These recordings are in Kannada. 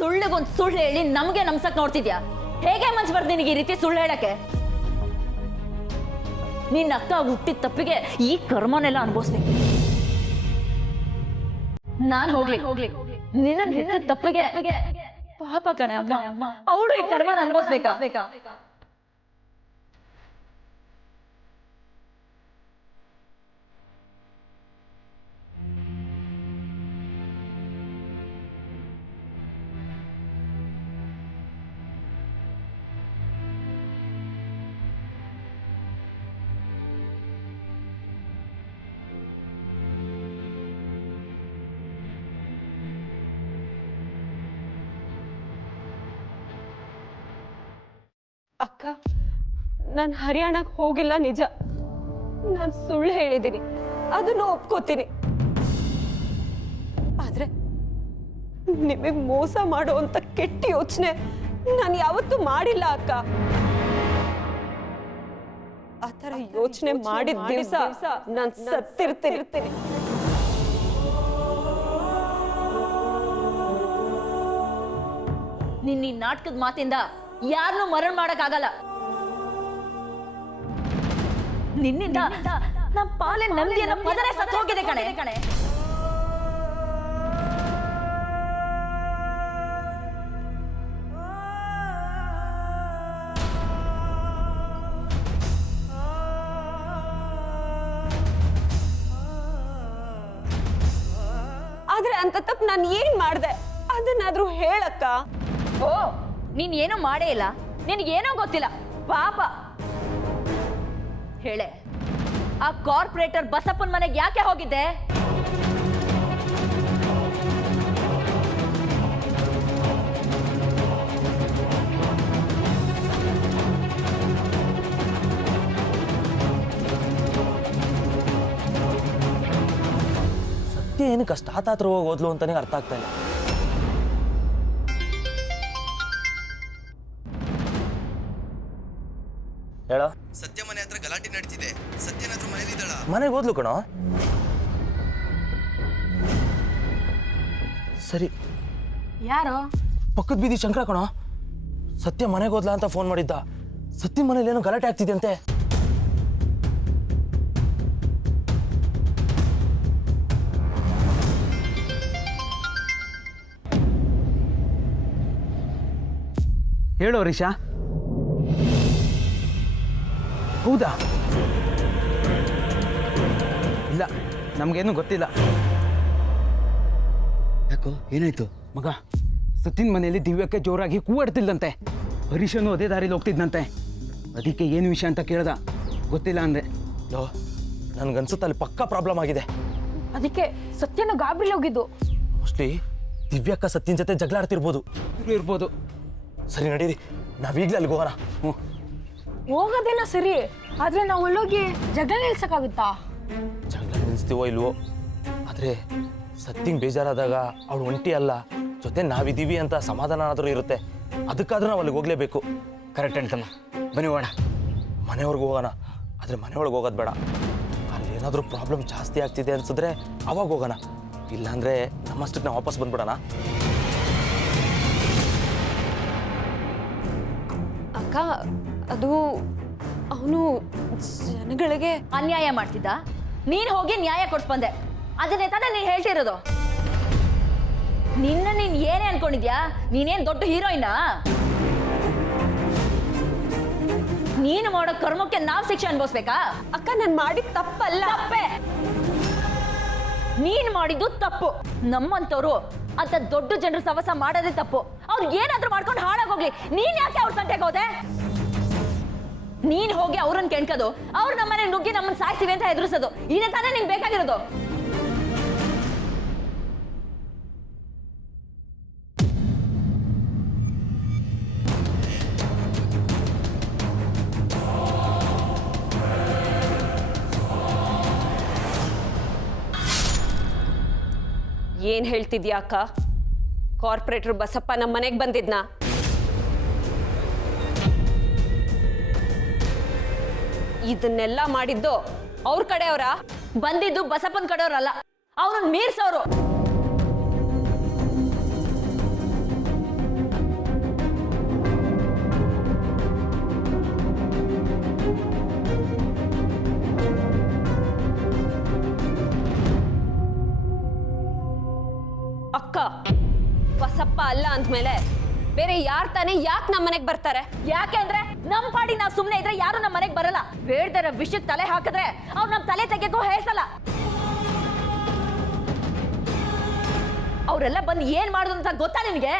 ಸುಳ್ಳಿಗೊಂದು ಸುಳ್ಳು ಹೇಳಿ ನಮ್ಗೆ ನಮ್ಸಕ್ ನೋಡ್ತಿದ್ಯಾ? ಹೇಗೆ ಮನ್ಸು ಬರ್ದು ನಿನಗೆ ಈ ರೀತಿ ಸುಳ್ಳು ಹೇಳಕ್ಕೆ? ನಿನ್ನ ಅಕ್ಕ ಹುಟ್ಟಿದ ತಪ್ಪಿಗೆ ಈ ಕರ್ಮನೆಲ್ಲ ಅನುಭವಿಸ್ಬೇಕು. ನಾನ್ ಹೋಗ್ಲಿ ನಿನ್ನ ತಪ್ಪಿಗೆ ಪಾಪ ಕಣೆ ಅಮ್ಮ, ಅವಳು ಈ ಕರ್ಮನ ಅನುಭವಿಸ್ಬೇಕಾ? ಅಕ್ಕ, ನಾನು ಹರಿಯಾಣಕ್ಕೆ ಹೋಗಿಲ್ಲ ನಿಜ. ನಾನು ಸುಳ್ಳು ಹೇಳಿದ್ದೀನಿ, ಅದನ್ನು ಒಪ್ಕೋತೀನಿ. ಆದ್ರೆ ನಿಮಗೆ ಮೋಸ ಮಾಡುವಂತ ಕೆಟ್ಟ ಯೋಚನೆ ನಾನು ಯಾವತ್ತೂ ಮಾಡಿಲ್ಲ ಅಕ್ಕ. ಆ ಥರ ಯೋಚನೆ ಮಾಡಿದ ದಿವಸ ನಾನು ಸತ್ತಿರ್ತೀನಿ. ನಿನ್ನ ಈ ನಾಟಕದ ಮಾತಿಂದ ಯಾರನ್ನೂ ಮರಣ ಮಾಡಕ್ಕಾಗಲ್ಲ. ನಿನ್ನಿಂದ ನಮ್ಮ ಪಾಲಿನ ನೆಮ್ಮದಿಯನ್ನ ಪದರೇ ಸತ್ತು ಹೋಗಿದೆ ಕಣೆ. ಆದ್ರೆ ಅಂತ ತಪ್ಪು ನಾನು ಏನ್ ಮಾಡ್ದೆ ಅದನ್ನಾದ್ರೂ ಹೇಳಕ್ಕ. ಓ, ನೀನ್ ಏನೋ ಮಾಡೇ ಇಲ್ಲ, ನಿನಗೇನೋ ಗೊತ್ತಿಲ್ಲ ಪಾಪ. ಹೇಳೆ, ಆ ಕಾರ್ಪೊರೇಟರ್ ಬಸಪ್ಪನ ಮನೆಗೆ ಯಾಕೆ ಹೋಗಿದ್ದೆ? ಸತ್ಯ ಏನಕ್ಕೆ ಅಷ್ಟು ಆತಾತ್ರ ಹೋಗಿ ಓದ್ಲು ಅಂತಾನೆ ಅರ್ಥ ಆಗ್ತಾ ಇಲ್ಲ. ಹೇಳ, ಸತ್ಯ ಮನೆ ಹತ್ರ ಗಲಾಟೆ ನಡೀತಿದೆ. ಸತ್ಯನಾದ್ರೂ ಮನೇಲಿ ಇದ್ದಾಳ? ಮನೆಗೆ ಹೋದ್ಲು ಕಣೋ. ಸರಿ, ಯಾರೋ ಪಕ್ಕದ ಬೀದಿ ಶಂಕರ ಕಣೋ. ಸತ್ಯ ಮನೆಗೆ ಹೋದ್ಲಾ ಅಂತ ಫೋನ್ ಮಾಡಿದ್ದ. ಸತ್ಯ ಮನೇಲಿ ಏನೋ ಗಲಾಟೆ ಆಗ್ತಿದೆ ಅಂತೆ. ಹೇಳೋ ರಿಷಾ. ಹೌದಾ? ಇಲ್ಲ, ನಮಗೇನು ಗೊತ್ತಿಲ್ಲ. ಯಾಕೋ, ಏನಾಯ್ತು? ಮಗ, ಸತ್ತಿನ ಮನೆಯಲ್ಲಿ ದಿವ್ಯಕ್ಕೆ ಜೋರಾಗಿ ಕೂಗಾಡ್ತಿಲ್ಲಂತೆ. ಹರೀಶನು ಅದೇ ದಾರಿಲಿ ಹೋಗ್ತಿದ್ದಂತೆ. ಅದಕ್ಕೆ ಏನು ವಿಷಯ ಅಂತ ಕೇಳ್ದ. ಗೊತ್ತಿಲ್ಲ ಅಂದೆ. ಲೋ, ನನ್ಗನ್ಸುತ್ತೆ ಅಲ್ಲಿ ಪಕ್ಕಾ ಪ್ರಾಬ್ಲಮ್ ಆಗಿದೆ. ಅದಕ್ಕೆ ಸತ್ಯನ ಗಾಬರಿ ಹೋಗಿದ್ದು. ಮೋಸ್ಟ್ಲಿ ದಿವ್ಯಕ್ಕ ಸತ್ಯನ ಜೊತೆ ಜಗಳ ಆಡ್ತಿರ್ಬೋದು. ಇರ್ಬೋದು. ಸರಿ, ನಡೀರಿ, ನಾವೀಗ್ಲೇ ಅಲ್ಲಿಗೆ ಹೋಗೋಣ. ಹೋಗೋದೇನೋ ಸರಿ, ಆದ್ರೆ ನಾವು ಒಳ್ಳೋಗಿ ಜಗಳ ನಿಲ್ಸಕ್ಕಾಗುತ್ತಾ? ಜಗಳ ನಿಲ್ಲಿಸ್ತೀವೋ ಇಲ್ವೋ, ಆದರೆ ಸತ್ಯಂಗೆ ಬೇಜಾರಾದಾಗ ಅವಳು ಒಂಟಿ ಅಲ್ಲ, ಜೊತೆ ನಾವಿದ್ದೀವಿ ಅಂತ ಸಮಾಧಾನ ಆದರೂ ಇರುತ್ತೆ. ಅದಕ್ಕಾದ್ರೂ ನಾವು ಅಲ್ಲಿಗೆ ಹೋಗಲೇಬೇಕು. ಕರೆಕ್ಟ್ ಹೇಳ್ತಮ್ಮ. ಬನ್ನಿ ಹೋಗೋಣ. ಮನೆಯವ್ರಿಗೆ ಹೋಗೋಣ, ಆದರೆ ಮನೆಯೊಳಗೆ ಹೋಗೋದು ಬೇಡ. ಅಲ್ಲಿ ಏನಾದರೂ ಪ್ರಾಬ್ಲಮ್ ಜಾಸ್ತಿ ಆಗ್ತಿದೆ ಅನ್ಸಿದ್ರೆ ಅವಾಗ ಹೋಗೋಣ. ಇಲ್ಲಾಂದರೆ ನಮ್ಮಷ್ಟಕ್ಕೆ ನಾವು ವಾಪಸ್ ಬಂದ್ಬಿಡೋಣ. ಅಕ್ಕ, ಅದು ಅವನು ಜನಗಳಿಗೆ ಅನ್ಯಾಯ ಮಾಡ್ತಿದ್ದ. ನೀನ್ ಹೋಗಿ ನ್ಯಾಯ ಕೊಡ್ಸ್ಬಂದೆ. ಅದನ್ನೇ ತಾನೇ ನೀನ್ ಹೇಳ್ತಿರೋದು. ನೀನ್ ಏನೇ ಅನ್ಕೊಂಡಿದ್ಯಾ? ನೀನೇನ್ ದೊಡ್ಡ ಹೀರೋಯಿನಾ? ನೀನು ಮಾಡೋ ಕರ್ಮಕ್ಕೆ ನಾವ್ ಶಿಕ್ಷೆ ಅನ್ಭವಿಸ್ಬೇಕಾ? ಅಕ್ಕ, ನಾನು ಮಾಡಿದ ತಪ್ಪಲ್ಲ. ತಪ್ಪೆ. ನೀನ್ ಮಾಡಿದ್ದು ತಪ್ಪು. ನಮ್ಮಂತವ್ರು ಅಂತ ದೊಡ್ಡ ಜನರು ಸವಸ ಮಾಡೋದೇ ತಪ್ಪು. ಅವ್ರು ಏನಾದ್ರೂ ಮಾಡ್ಕೊಂಡು ಹಾಳಾಗೋಗ್ಲಿ, ನೀನ್ ಯಾಕೆ ಅವ್ರ ತಂಟೆಗೆ ಹೋದೆ? ನೀನ್ ಹೋಗಿ ಅವ್ರನ್ನ ಕೆಣ್ಕೋದು, ಅವ್ರು ನಮ್ಮನೆ ನುಗ್ಗಿ ನಮ್ಮನ್ನ ಸಾಕ್ತೀವಿ ಅಂತ ಎದುರಿಸೋದು, ಇದೇ ತಾನೇ ನಿಂಗೆ ಬೇಕಾಗಿರೋದು. ಏನ್ ಹೇಳ್ತಿದ್ಯಾ ಅಕ್ಕ? ಕಾರ್ಪೊರೇಟರ್ ಬಸಪ್ಪ ನಮ್ಮ ಮನೆಗೆ ಬಂದಿದ್ನಾ? ಇದನ್ನೆಲ್ಲ ಮಾಡಿದ್ದು ಅವ್ರ ಕಡೆಯವರ? ಬಂದಿದ್ದು ಬಸಪ್ಪನ ಕಡೆಯವ್ರಲ್ಲ, ಅವ್ರನ್ನ ಮೀರ್ಸೋರು. ಬಸಪ್ಪ ಅಲ್ಲ ಅಂದ್ಮೇಲೆ ಬೇರೆ ಯಾರು ತಾನೇ ಯಾಕೆ ನಮ್ಮ ಮನೆಗೆ ಬರ್ತಾರೆ? ಯಾಕೆ ಅಂದ್ರೆ ನಮ್ ಪಾಡಿ ನಾವ್ ಸುಮ್ನೆ ಇದ್ರೆ ಯಾರು ನಮ್ಮ ಮನೆಗ್ ಬರಲ್ಲ. ಬೇಡ್ದರ ವಿಷಯಕ್ಕೆ ತಲೆ ಹಾಕಿದ್ರೆ ಅವ್ರು ನಮ್ ತಲೆ ತೆಗೆಯಕ್ಕೂ ಹೇಸಲ್ಲ. ಅವರೆಲ್ಲ ಬಂದು ಏನ್ ಮಾಡುದು ಅಂತ ಗೊತ್ತಾ ನಿನಗೆ?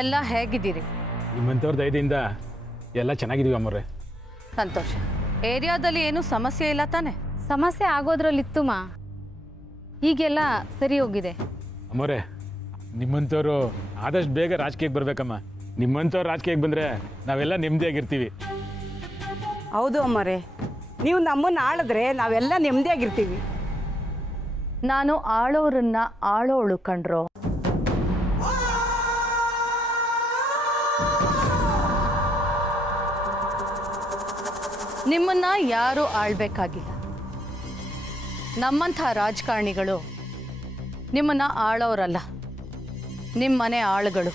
ಎಲ್ಲ ಹೇಗಿದ್ದೀರಿ? ನಿಮ್ಮಂಥವ್ರ ದಯದಿಂದ ಎಲ್ಲ ಚೆನ್ನಾಗಿದ್ದೀವಿ ಅಮ್ಮವ್ರೆ. ಸಂತೋಷ. ಏರಿಯಾದಲ್ಲಿ ಏನು ಸಮಸ್ಯೆ ಇಲ್ಲ ತಾನೆ? ಸಮಸ್ಯೆ ಆಗೋದ್ರಲ್ಲಿತ್ತುಮ್ಮ, ಈಗೆಲ್ಲ ಸರಿ ಹೋಗಿದೆ. ಅಮ್ಮವ್ರೆ, ನಿಮ್ಮಂಥವ್ರು ಆದಷ್ಟು ಬೇಗ ರಾಜಕೀಯಕ್ಕೆ ಬರಬೇಕಮ್ಮ. ನಿಮ್ಮಂಥವ್ರು ರಾಜಕೀಯಕ್ಕೆ ಬಂದರೆ ನಾವೆಲ್ಲ ನೆಮ್ಮದಿಯಾಗಿರ್ತೀವಿ. ಹೌದು ಅಮ್ಮರೇ, ನೀವು ನಮ್ಮನ್ನು ಆಳಿದ್ರೆ ನಾವೆಲ್ಲ ನೆಮ್ಮದಿಯಾಗಿರ್ತೀವಿ. ನಾನು ಆಳೋರನ್ನ ಆಳೋಳು ಕಂಡ್ರೋ. ನಿಮ್ಮನ್ನ ಯಾರೂ ಆಳ್ಬೇಕಾಗಿಲ್ಲ. ನಮ್ಮಂಥ ರಾಜಕಾರಣಿಗಳು ನಿಮ್ಮನ್ನ ಆಳೋರಲ್ಲ, ನಿಮ್ಮನೆ ಆಳುಗಳು.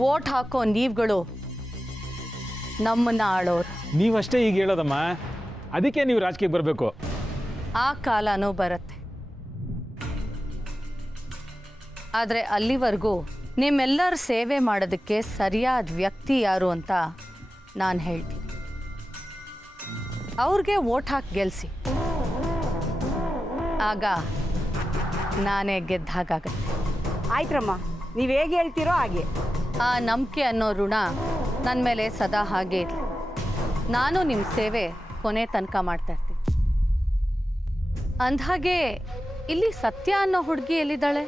ವೋಟ್ ಹಾಕೋ ನೀವುಗಳು ನಮ್ಮನ್ನ ಆಳೋರು. ನೀವಷ್ಟೇ ಈಗ ಹೇಳೋದಮ್ಮ, ಅದಕ್ಕೆ ನೀವು ರಾಜಕೀಯಕ್ಕೆ ಬರಬೇಕು. ಆ ಕಾಲನೂ ಬರುತ್ತೆ, ಆದರೆ ಅಲ್ಲಿವರೆಗೂ ನಿಮ್ಮೆಲ್ಲರ ಸೇವೆ ಮಾಡೋದಕ್ಕೆ ಸರಿಯಾದ ವ್ಯಕ್ತಿ ಯಾರು ಅಂತ ನಾನು ಹೇಳ್ತೀನಿ. ಅವ್ರಿಗೆ ವೋಟ್ ಹಾಕಿ ಗೆಲ್ಲಿಸಿ, ಆಗ ನಾನೇ ಗೆದ್ದ ಹಾಗಾಗತ್ತೆ. ಆಯ್ತ್ರಮ್ಮ, ನೀವು ಹೇಗೆ ಹೇಳ್ತೀರೋ ಹಾಗೆ. ಆ ನಂಬಿಕೆ ಅನ್ನೋ ಋಣ ನನ್ನ ಮೇಲೆ ಸದಾ ಹಾಗೆ ಇರಲಿ. ನಾನು ನಿಮ್ಮ ಸೇವೆ ಕೊನೆ ತನಕ ಮಾಡ್ತಾ ಇರ್ತೀನಿ. ಅಂದ್ಹಾಗೆ ಇಲ್ಲಿ ಸತ್ಯ ಅನ್ನೋ ಹುಡುಗಿ ಎಲ್ಲಿದ್ದಾಳೆ?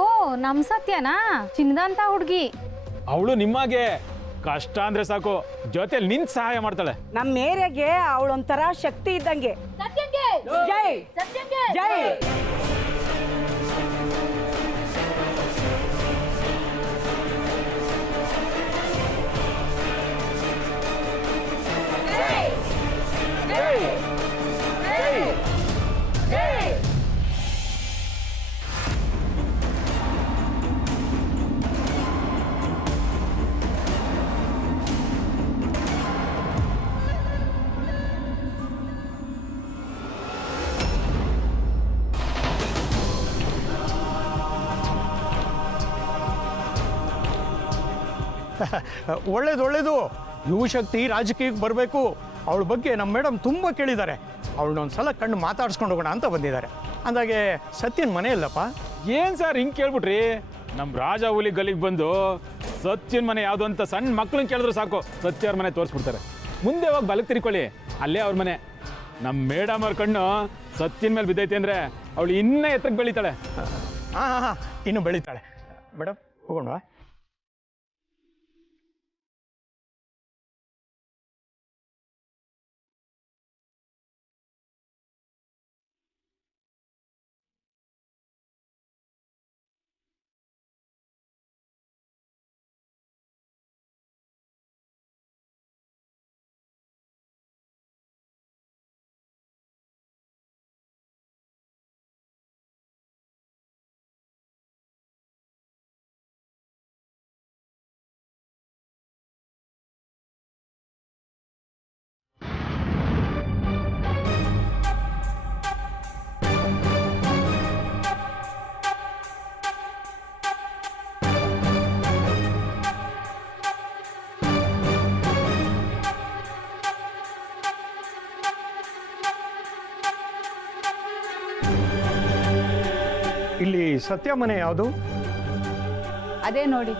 ಓ, ನಮ್ ಸತ್ಯನಾ? ಚಿನ್ನದಂತ ಹುಡುಗಿ. ಅವಳು ನಿಮ್ಮಾಗೆ ಕಷ್ಟ ಅಂದರೆ ಸಾಕು ಜೊತೆಲಿ ನಿಂತು ಸಹಾಯ ಮಾಡ್ತಾಳೆ. ನಮ್ಮ ಏರಿಯಾಗೆ ಅವಳೊಂಥರ ಶಕ್ತಿ ಇದ್ದಂಗೆ. ಜೈ ಜೈ. ಒಳ್ಳೇದು. ಯುವಶಕ್ತಿ ರಾಜಕೀಯಕ್ಕೆ ಬರಬೇಕು. ಅವಳ ಬಗ್ಗೆ ನಮ್ಮ ಮೇಡಮ್ ತುಂಬ ಕೇಳಿದ್ದಾರೆ. ಅವಳನ್ನೊಂದು ಸಲ ಕಣ್ಣು ಮಾತಾಡ್ಸ್ಕೊಂಡು ಹೋಗೋಣ ಅಂತ ಬಂದಿದ್ದಾರೆ. ಅಂದಾಗೆ ಸತ್ಯನ ಮನೆ ಇಲ್ಲಪ್ಪ. ಏನು ಸರ್ ಹಿಂಗೆ ಕೇಳ್ಬಿಟ್ರಿ? ನಮ್ಮ ರಾಜ ಹುಲಿ ಗಲಿಗೆ ಬಂದು ಸತ್ಯನ ಮನೆ ಯಾವುದು ಅಂತ ಸಣ್ಣ ಮಕ್ಳನ್ನ ಕೇಳಿದ್ರು ಸಾಕು, ಸತ್ಯ ಅವ್ರ ಮನೆ ತೋರಿಸ್ಬಿಡ್ತಾರೆ. ಮುಂದೆ ಹೋಗಿ ಬಲಕ್ಕೆ ತಿರ್ಕೊಳ್ಳಿ, ಅಲ್ಲೇ ಅವ್ರ ಮನೆ. ನಮ್ಮ ಮೇಡಮ್ ಅವ್ರ ಕಣ್ಣು ಸತ್ಯನ ಮೇಲೆ ಬಿದ್ದೈತೆ ಅಂದರೆ ಅವಳು ಇನ್ನೂ ಎತ್ತರಕ್ಕೆ ಬೆಳೀತಾಳೆ. ಹಾಂ, ಇನ್ನೂ ಬೆಳೀತಾಳೆ. ಮೇಡಮ್ ಹೋಗೋಣವಾ? ಸತ್ಯ ಮನೆ ಯಾವುದು? ಅದೇ ನೋಡಿ.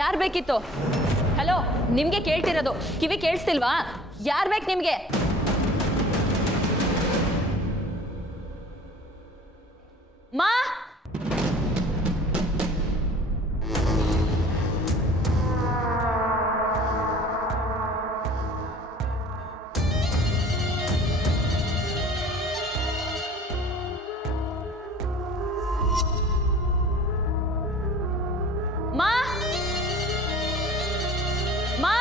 ಯಾರು ಬೇಕಿತ್ತು? ಹಲೋ, ನಿಮ್ಗೆ ಕೇಳ್ತಿರೋದು, ಕಿವಿ ಕೇಳಿಸ್ತಿಲ್ವಾ? ಯಾರು ಬೇಕು ನಿಮ್ಗೆ? ಮಾ, ಮಾ, ಮಾ,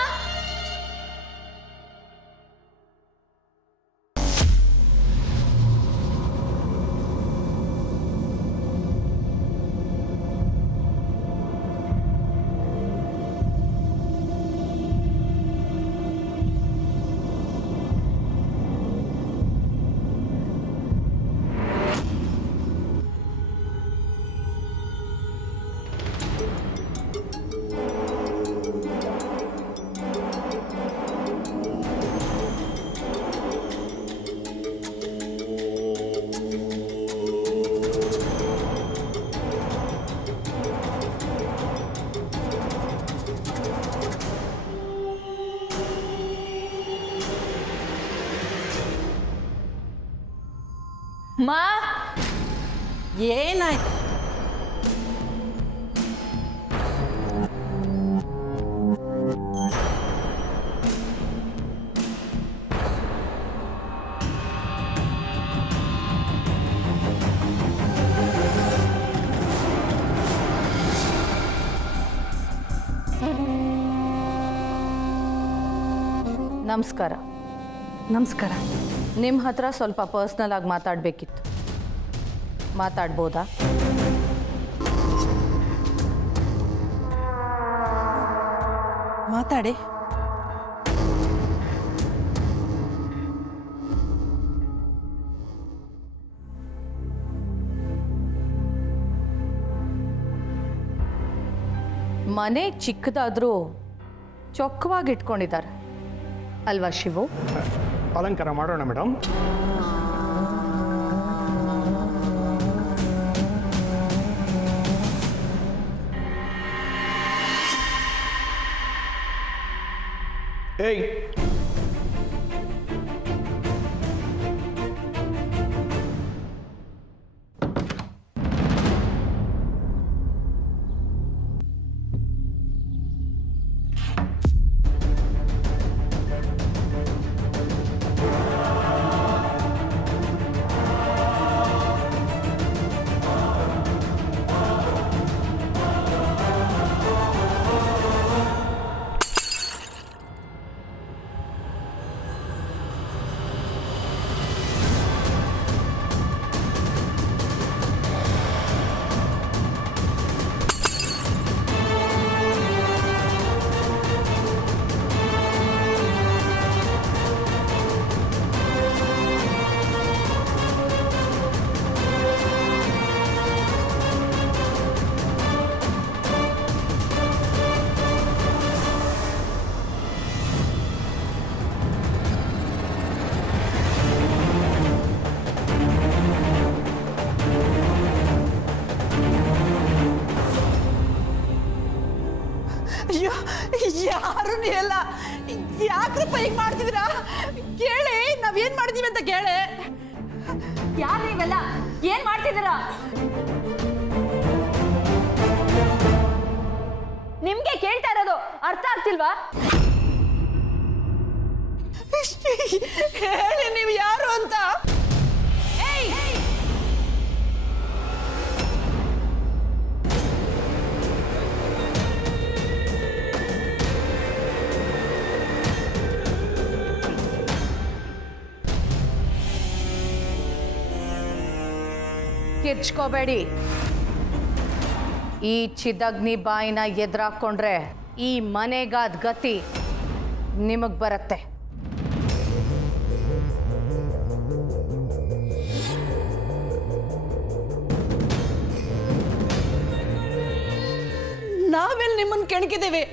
ಮಾ, ಏನಾಯ್ತು? ನಮಸ್ಕಾರ. ನಮಸ್ಕಾರ. ನಿಮ್ಮ ಹತ್ರ ಸ್ವಲ್ಪ ಪರ್ಸ್ನಲ್ ಆಗಿ ಮಾತಾಡಬೇಕಿತ್ತು. ಮಾತಾಡ್ಬೋದಾ? ಮಾತಾಡಿ. ಮನೆ ಚಿಕ್ಕದಾದರೂ ಚೊಕ್ಕವಾಗಿ ಇಟ್ಕೊಂಡಿದ್ದಾರೆ ಅಲ್ವಾ ಶಿವು? ಅಲಂಕಾರ ಮಾಡೋಣ ಮೇಡಮ್. ಏಯ್, ಅಯ್ಯೋ ಯಾರು ಎಲ್ಲ ಯಾಕ್ರಪ್ಪ ಹಿಂಗ್ ಮಾಡ್ತಿದ್ದೀರಾ? ಕೇಳಿ ನಾವೇನ್ ಮಾಡಿದೀವಿ ಅಂತ ಕೇಳೆ. ಯಾರು ನೀವೆಲ್ಲ ಏನ್ ಮಾಡ್ತಿದ್ದೀರಾ? ನಿಮ್ಗೆ ಕೇಳ್ತಾ ಇರೋದು ಅರ್ಥ ಆಗ್ತಿಲ್ವಾ? ಹೇಳಿ ನೀವು ಯಾರು ಅಂತ. ಕಿರ್ಚ್ಕೋಬೇಡಿ. ಈ ಚಿದಗ್ನಿ ಬಾಯಿನ ಎದುರಾಕೊಂಡ್ರೆ ಈ ಮನೆಗಾದ ಗತಿ ನಿಮಗ್ ಬರುತ್ತೆ. ನಾವೆಲ್ಲಿ ನಿಮ್ಮನ್ನ ಕೆಣಕಿದ್ದೀವಿ?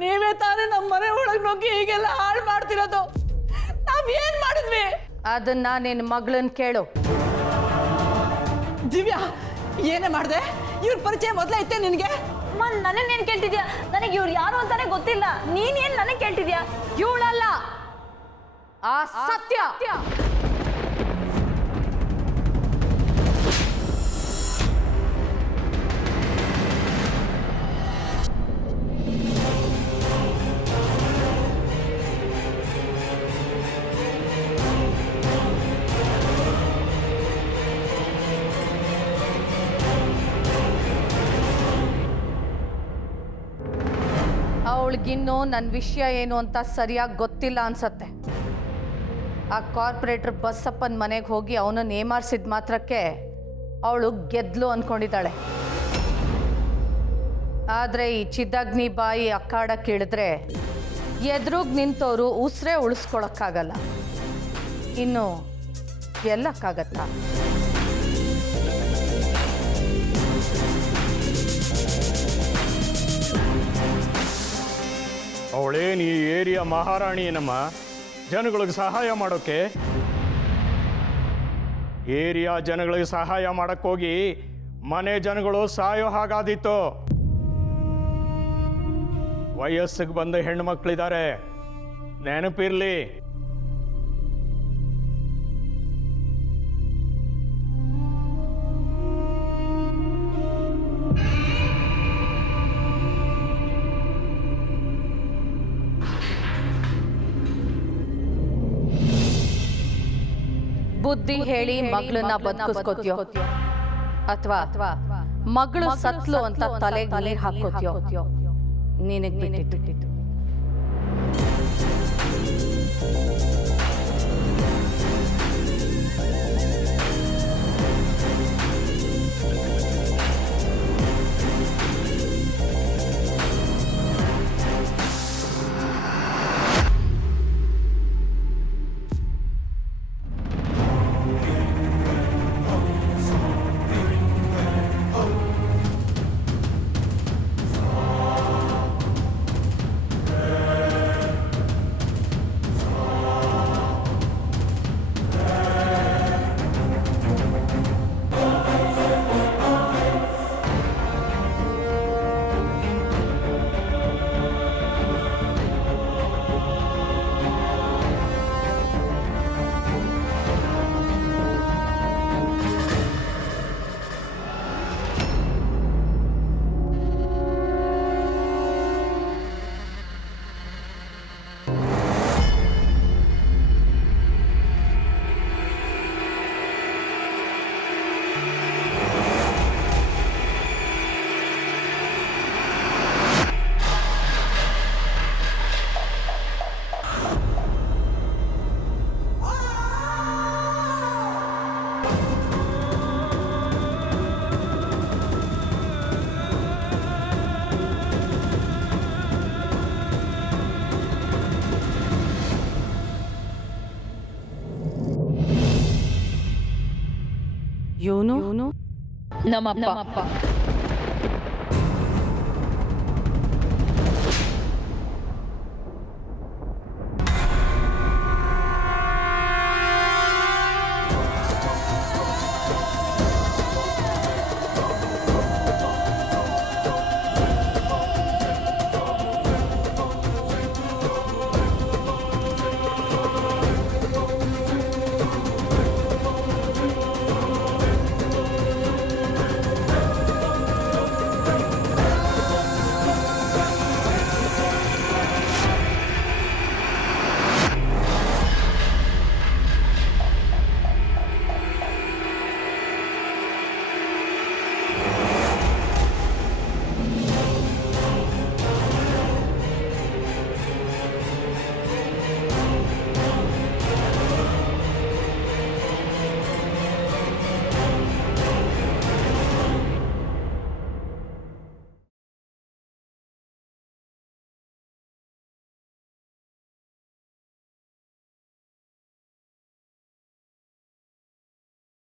ನೀವೇ ತಾನೇ ನಮ್ಮ ಮನೆ ಒಳಗೆ ನುಗ್ಗಿ ಹೀಗೆಲ್ಲ ಹಾಳು ಮಾಡ್ತಿರೋದು. ನಾವೇನ್ ಮಾಡಿದ್ವಿ? ಅದನ್ನ ನಿನ್ನ ಮಗಳನ್ನ ಕೇಳು. ದಿವ್ಯಾ ಏನೇ ಮಾಡಿದೆ? ಇವ್ರ ಪರಿಚಯ ಮೊದಲೇ ಐತೆ ನಿನಗೆ? ನನ್ನನ್ನೇನ್ ಕೇಳ್ತಿದ್ಯಾ? ನನಗೆ ಇವ್ರು ಯಾರು ಅಂತಾನೆ ಗೊತ್ತಿಲ್ಲ. ನೀನೇನ್ ನನಗೆ ಕೇಳ್ತಿದ್ಯಾ? ಇವಳಲ್ಲ, ಆ ಸತ್ಯ. ಅವಳಿಗಿನ್ನೂ ನನ್ನ ವಿಷಯ ಏನು ಅಂತ ಸರಿಯಾಗಿ ಗೊತ್ತಿಲ್ಲ ಅನ್ಸತ್ತೆ. ಆ ಕಾರ್ಪೊರೇಟರ್ ಬಸ್ಸಪ್ಪನ ಮನೆಗೆ ಹೋಗಿ ಅವನನ್ನು ಏಮಾರಿಸಿದ ಮಾತ್ರಕ್ಕೆ ಅವಳು ಗೆದ್ಲು ಅಂದ್ಕೊಂಡಿದ್ದಾಳೆ. ಆದರೆ ಈ ಚಿದಗ್ನಿ ಬಾಯಿ ಅಕ್ಕಾಡ ಕೇಳಿದ್ರೆ ಎದುರುಗ್ ನಿಂತವರು ಉಸಿರೇ ಉಳಿಸ್ಕೊಳಕ್ಕಾಗಲ್ಲ. ಇನ್ನು ಗೆಲ್ಲಕ್ಕಾಗತ್ತಾ? ಅವಳೇನು ಈ ಏರಿಯಾ ಮಹಾರಾಣಿ ಏನಮ್ಮ, ಜನಗಳಿಗೆ ಸಹಾಯ ಮಾಡೋಕ್ಕೆ? ಏರಿಯಾ ಜನಗಳಿಗೆ ಸಹಾಯ ಮಾಡೋಕ್ಕೋಗಿ ಮನೆ ಜನಗಳು ಸಾಯೋ ಹಾಗಾದಿತ್ತು. ವಯಸ್ಸಿಗೆ ಬಂದ ಹೆಣ್ಣು ಮಕ್ಕಳಿದ್ದಾರೆ, ನೆನಪಿರ್ಲಿ. ಬುದ್ಧಿ ಹೇಳಿ ಮಗಳನ್ನ ಬದುಕಿಸ್ಕೋತ್ಯೋ ಅಥವಾ ಮಗಳು ಸತ್ಲು ಅಂತ ತಲೆಗೆ ನೀರು ಹಾಕೋತ್ಯೋ ನಿನಗೆ ಬಿಟ್ಟಿದ್ದು. ನಮ್ಮಪ್ಪ